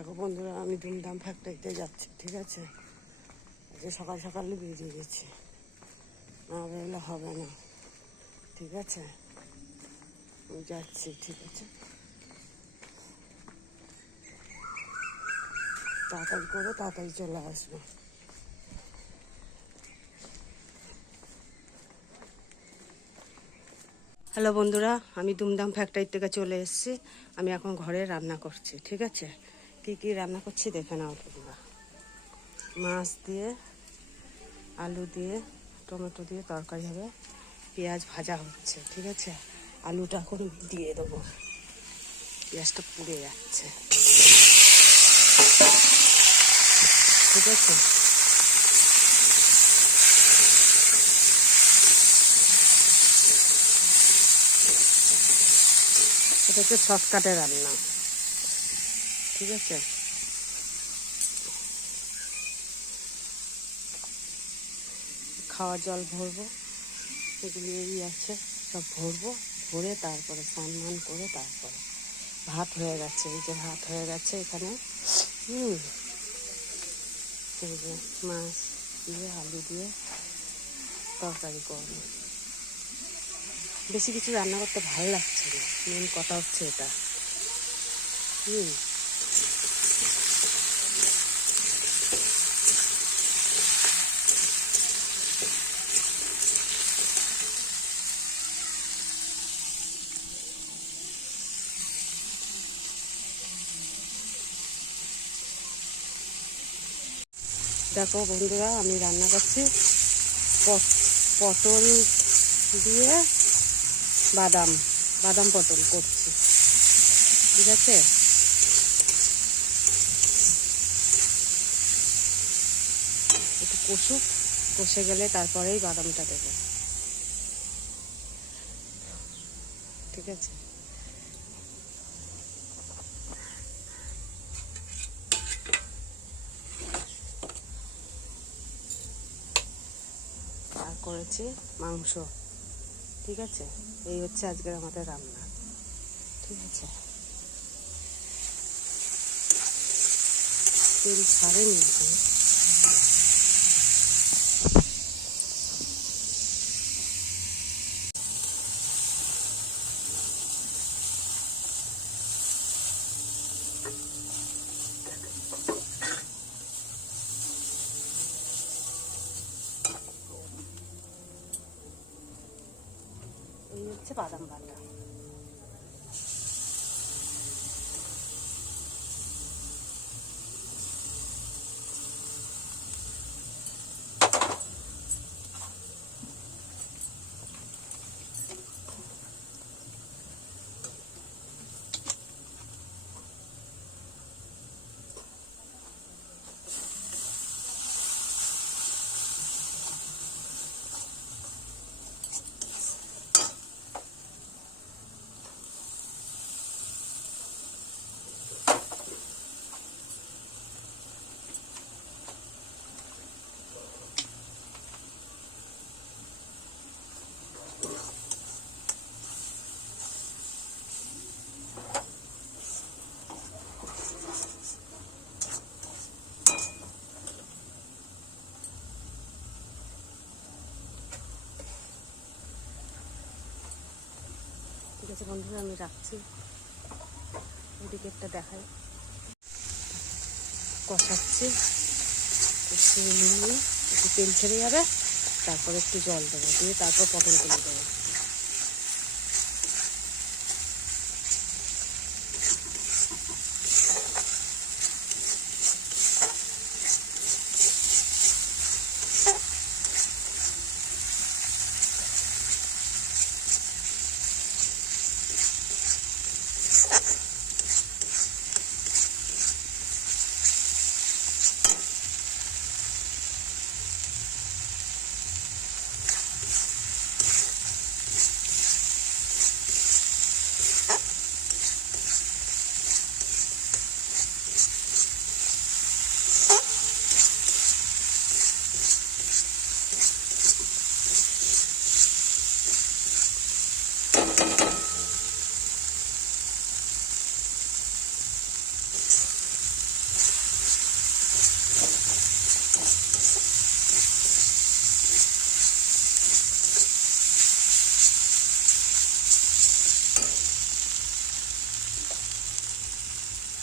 দেখো বন্ধুরা, আমি ধুমধাম ফ্যাক্টরিতে যাচ্ছি, ঠিক আছে। আজকে সকাল সকালে বেরিয়ে গেছি, না বেরোলে হবে না, ঠিক আছে। আমি যাচ্ছি, ঠিক আছে। তাড়াতাড়ি করে তাড়াতাড়ি চলে আসবো। হ্যালো বন্ধুরা, আমি ধুমধাম ফ্যাক্টরি থেকে চলে এসেছি। আমি এখন ঘরে রান্না করছি, ঠিক আছে। কি কি রান্না করছি দেখে নাও তোমরা। মাছ দিয়ে, আলু দিয়ে, টমেটো দিয়ে তরকারি হবে। পেঁয়াজ ভাজা হচ্ছে, ঠিক আছে। আলুটা এখন দিয়ে দেবো, পেঁয়াজটা পুড়ে যাচ্ছে, ঠিক আছে। এটা হচ্ছে শর্টকাটে রান্না, ঠিক আছে। খাওয়ার জল ভরবো, এগুলি এই আছে সব ভরবো, ভরে তারপরে স্নান করে তারপরে ভাত হয়ে গেছে। এই যে ভাত হয়ে গেছে এখানে। এই যে মাছ দিয়ে আলু দিয়ে তরকারি করবো। বেশি কিছু রান্না করতে ভালো লাগছে না, মেন কথা হচ্ছে এটা। দেখো বন্ধুরা, আমি রান্না করছি পটল দিয়ে বাদাম পটল করছি, ঠিক আছে। একটু কষে গেলে তারপরেই বাদামটা দেবো, ঠিক আছে। আর করেছি মাংস, ঠিক আছে। এই হচ্ছে আজকের আমাদের রান্না, ঠিক আছে। তেল ছাড়েনি এখন। এই হচ্ছে বাদাম বাটা। ঠিক আছে বন্ধুরা, আমি রাখছি। ওদিকে একটা দেখাই, কষাচ্ছি, কষিয়ে নিয়ে একটু তেল ছেড়ে যাবে, তারপরে একটু জল দেবো, দিয়ে তারপর পটলগুলো দেবো।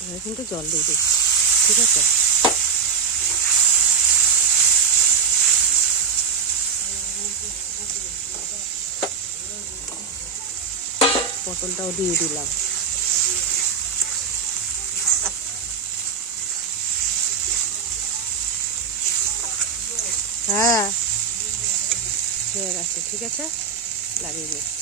এবার কিন্তু জল দিয়ে দিচ্ছি, ঠিক আছে। পটলটাও দিয়ে দিলাম। হ্যাঁ হয়ে গেছে, ঠিক আছে, লাগিয়ে দিই।